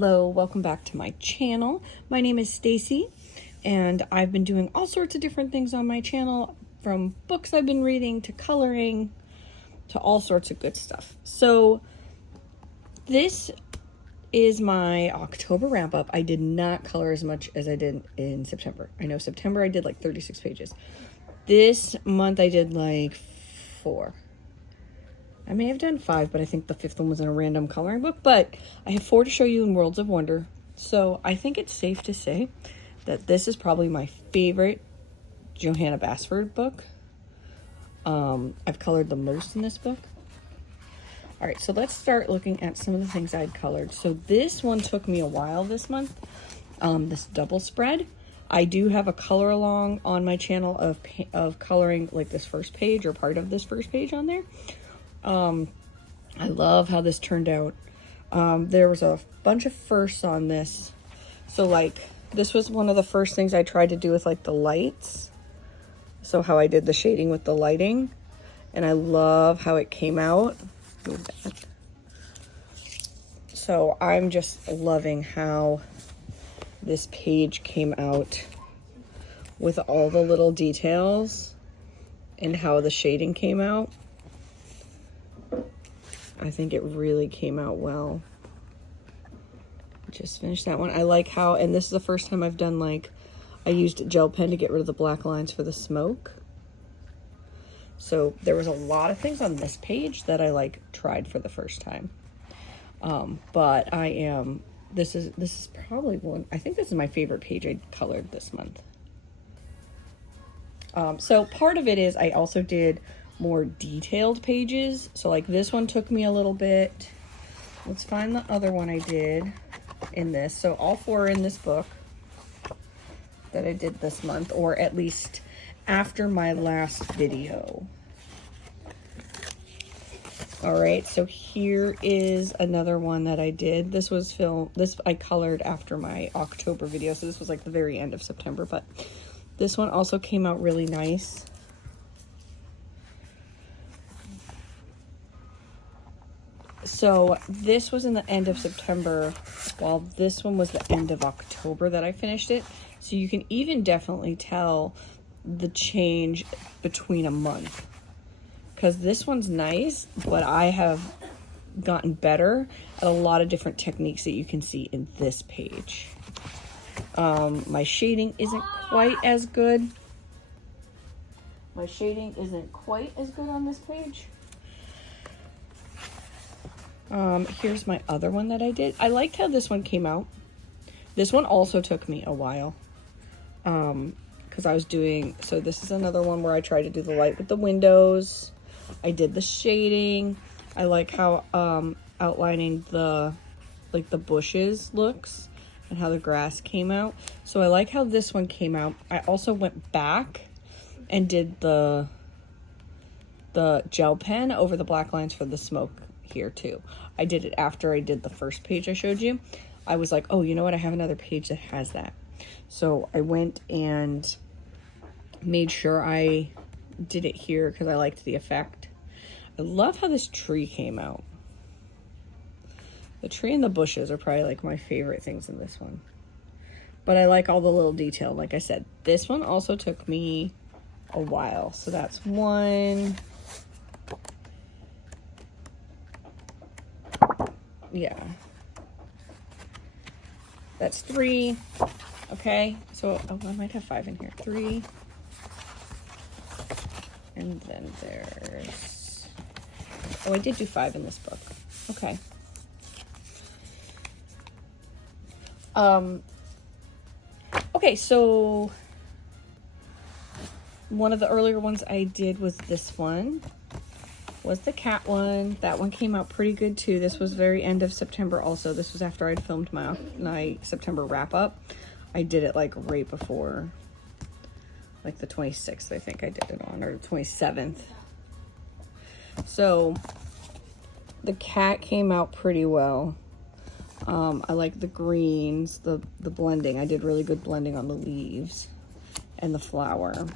Hello, welcome back to my channel. My name is Stacy, and I've been doing all sorts of different things on my channel, from books I've been reading to coloring to all sorts of good stuff. So this is my October wrap up. I did not color as much as I did in September. I know September I did like 36 pages. This month I did like 4. I may have done 5, but I think the 5th one was in a random coloring book. But I have 4 to show you in Worlds of Wonder. So I think it's safe to say that this is probably my favorite Johanna Basford book. I've colored the most in this book. All right, so let's start looking at some of the things I'd colored. So this one took me a while this month, this double spread. I do have a color along on my channel of coloring like this first page or part of this first page on there. I love how this turned out. There was a bunch of firsts on this. So like this was one of the first things I tried to do with like the lights. So how I did the shading with the lighting, and I love how it came out. So I'm just loving how this page came out with all the little details and how the shading came out. I think it really came out well. Just finished that one. I like how, and this is the first time I've done like, I used gel pen to get rid of the black lines for the smoke. So there was a lot of things on this page that I like tried for the first time. But this is probably one, I think this is my favorite page I colored this month. So part of it is I also did more detailed pages. So like this one took me a little bit. Let's find the other one I did in this. So all 4 are in this book that I did this month, or at least after my last video. All right, so here is another one that I did. This was I colored after my October video, so this was like the very end of September, but this one also came out really nice. So this was in the end of September, while this one was the end of October that I finished it. So you can even definitely tell the change between a month. Because this one's nice, but I have gotten better at a lot of different techniques that you can see in this page. My shading isn't quite as good. My shading isn't quite as good on this page. Here's my other one that I did. I liked how this one came out. This one also took me a while. Because I was doing, so this is another one where I tried to do the light with the windows. I did the shading. I like how outlining the bushes looks and how the grass came out. So I like how this one came out. I also went back and did the gel pen over the black lines for the smoke here too. I did it after I did the first page I showed you. I was like, oh, you know what? I have another page that has that. So I went and made sure I did it here because I liked the effect. I love how this tree came out. The tree and the bushes are probably like my favorite things in this one. But I like all the little detail. Like I said, this one also took me a while. So that's 1. Yeah. That's 3. Okay. So, oh, I might have 5 in here. 3. And then there's, oh, I did do 5 in this book. Okay. Okay, so one of the earlier ones I did was this one. Was the cat one. That one came out pretty good too. This was very end of September also. This was after I'd filmed my September wrap up. I did it like right before, like the 26th, I think I did it on, or 27th. So the cat came out pretty well. I like the greens, the blending. I did really good blending on the leaves and the flower.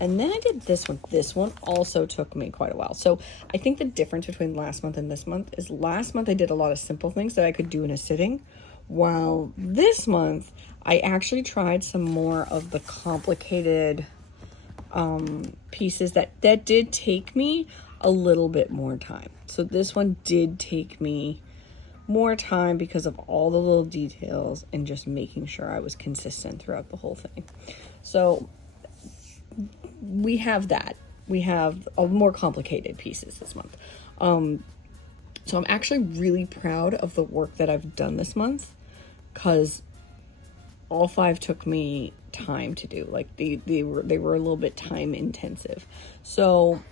And then I did this one. This one also took me quite a while. So I think the difference between last month and this month is last month I did a lot of simple things that I could do in a sitting, while this month I actually tried some more of the complicated pieces that did take me a little bit more time. So this one did take me more time because of all the little details and just making sure I was consistent throughout the whole thing. So we have that. We have a more complicated pieces this month. So I'm actually really proud of the work that I've done this month, because all 5 took me time to do. Like they were a little bit time intensive. So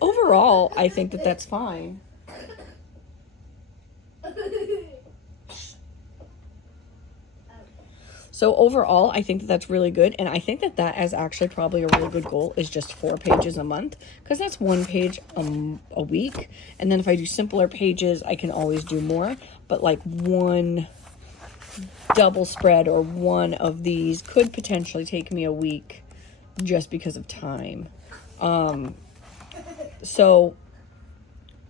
overall, I think that that's fine. So overall, I think that that's really good. And I think that that is actually probably a really good goal, is just 4 pages a month, because that's 1 page a week. And then if I do simpler pages, I can always do more. But like 1 double spread or 1 of these could potentially take me a week just because of time. So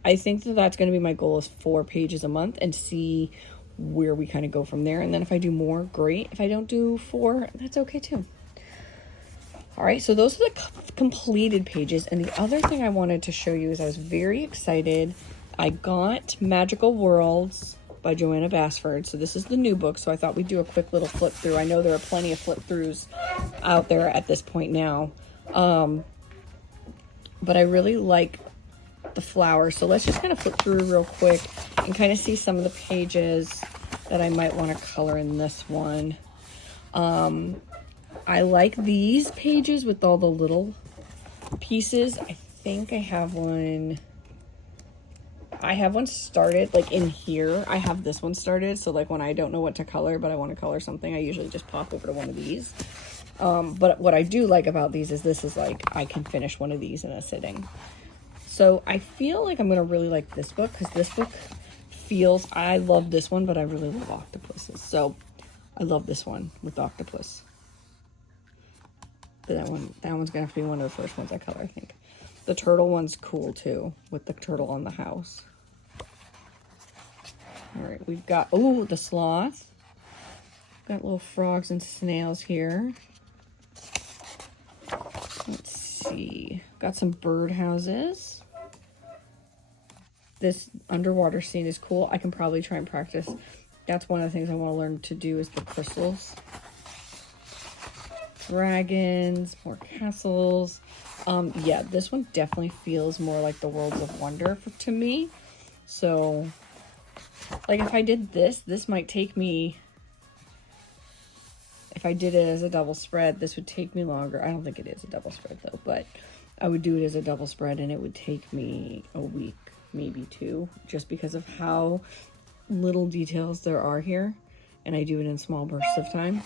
I think that that's going to be my goal, is 4 pages a month, and see where we kind of go from there. And then if I do more, great. If I don't do 4, that's okay too. All right, so those are the completed pages. And the other thing I wanted to show you is I was very excited. I got Magical Worlds by Joanna Basford. So this is the new book. So I thought we'd do a quick little flip through. I know there are plenty of flip throughs out there at this point now. But I really like the flowers. So let's just kind of flip through real quick and kind of see some of the pages that I might want to color in this one. I like these pages with all the little pieces. I think I have one started like in here. I have this one started, so like when I don't know what to color but I want to color something, I usually just pop over to one of these. But what I do like about these is this is like I can finish one of these in a sitting. So I feel like I'm going to really like this book, because this book feels, I love this one, but I really love octopuses. So I love this one with octopus. But that one's going to have to be one of the first ones I color, I think. The turtle one's cool too, with the turtle on the house. All right, we've got, oh, the sloth. Got little frogs and snails here. Let's see. Got some birdhouses. This underwater scene is cool. I can probably try and practice. That's one of the things I want to learn to do, is the crystals. Dragons, more castles. Yeah, this one definitely feels more like the Worlds of Wonder to me. So, like if I did this might take me, if I did it as a double spread, this would take me longer. I don't think it is a double spread though, but I would do it as a double spread and it would take me a week, maybe 2, just because of how little details there are here. And I do it in small bursts of time.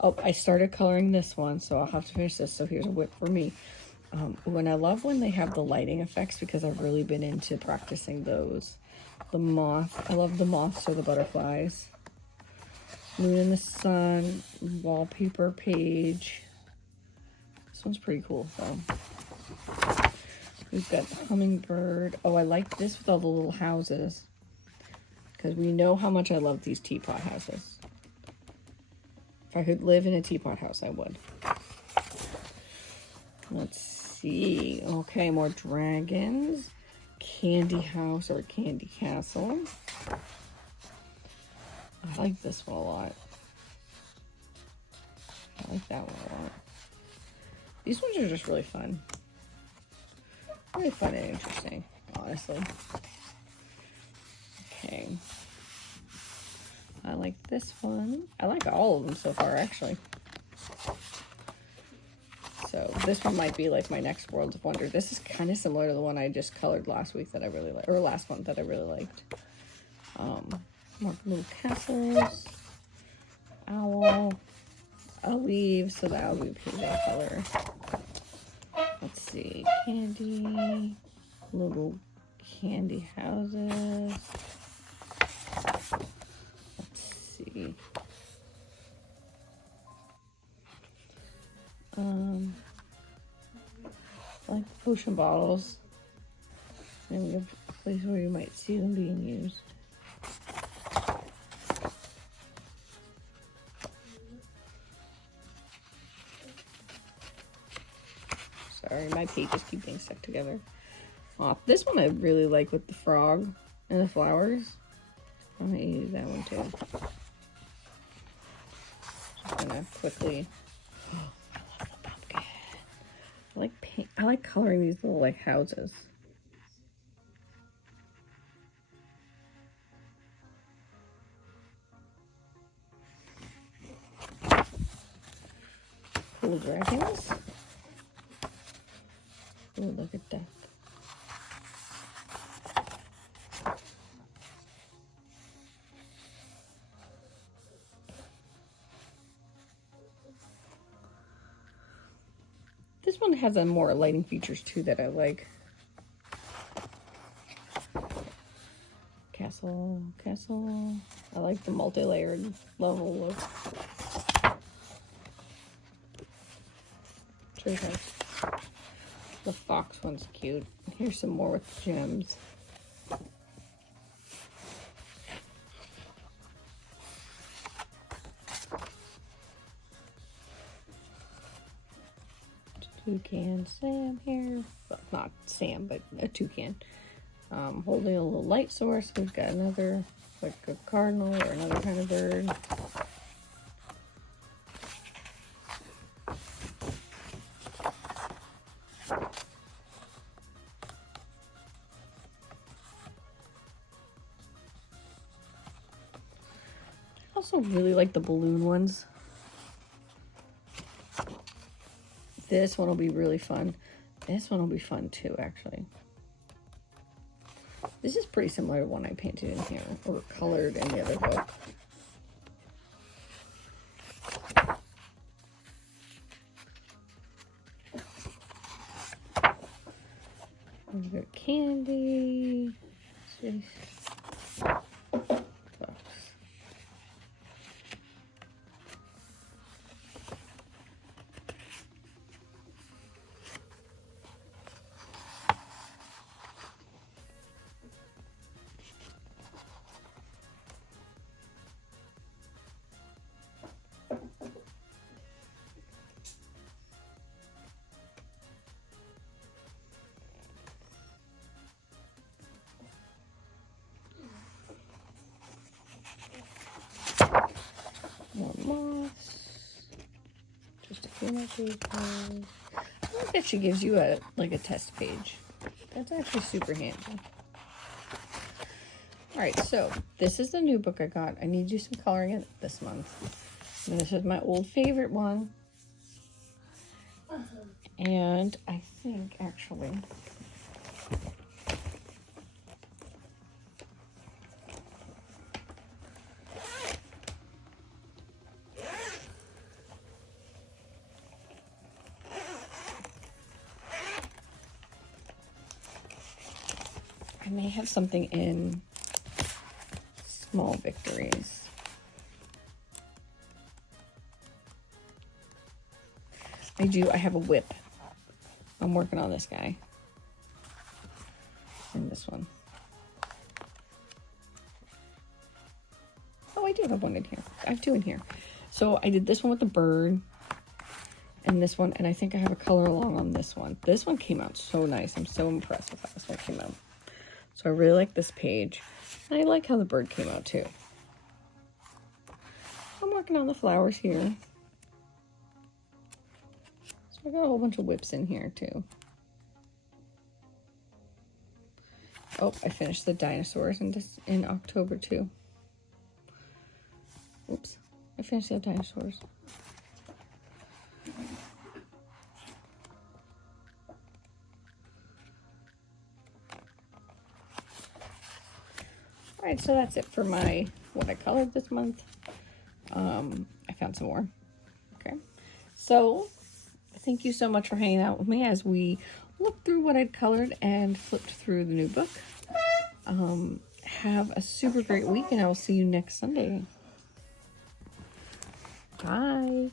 Oh, I started coloring this one, so I'll have to finish this. So here's a whip for me. I love when they have the lighting effects, because I've really been into practicing those. The moth, I love the moths or the butterflies. Moon in the sun, wallpaper page. This one's pretty cool, so. We've got the hummingbird. Oh, I like this with all the little houses, because we know how much I love these teapot houses. If I could live in a teapot house, I would. Let's see. Okay, more dragons. Candy house or candy castle. I like this one a lot. I like that one a lot. These ones are just really fun. Really fun and interesting, honestly. Okay. I like this one. I like all of them so far, actually. So this one might be like my next Worlds of Wonder. This is kind of similar to the one I just colored last week that I really liked, or last month that I really liked. More little castles. Owl. I'll leave, so that will be that color. Let's see. Candy. Little candy houses. See. I like the potion bottles. Maybe a place where you might see them being used. Sorry, my pages keep getting stuck together. This one I really like with the frog and the flowers. I'm gonna use that one too. Just gonna quickly. Oh, I love the pumpkin. I like paint. I like coloring these little like houses. Cool dragons. Oh, look at that. This one has a more lighting features too that I like. Castle. I like the multi-layered level look. The fox one's cute. Here's some more with gems. Toucan Sam here. Well, not Sam, but a toucan. Holding a little light source. We've got another, like a cardinal or another kind of bird. I also really like the balloon ones. This one will be really fun. This one will be fun too, actually. This is pretty similar to one I painted in here, or colored in the other book. We've got candy. More moss. Just a few more pages. I think that she gives you a test page. That's actually super handy. Alright, so this is the new book I got. I need to do some coloring in it this month. And this is my old favorite one. And I think actually I may have something in Small Victories. I do. I have a whip. I'm working on this guy. And this one. Oh, I do have one in here. I have two in here. So I did this one with the bird. And this one. And I think I have a color along on this one. This one came out so nice. I'm so impressed with how this one came out. So I really like this page. And I like how the bird came out too. I'm working on the flowers here. So I got a whole bunch of whips in here too. Oh, I finished the dinosaurs in October too. Oops, I finished the dinosaurs. Alright, so that's it for what I colored this month. I found some more. Okay, so thank you so much for hanging out with me as we looked through what I'd colored and flipped through the new book. Have a super great week, and I will see you next Sunday. Bye.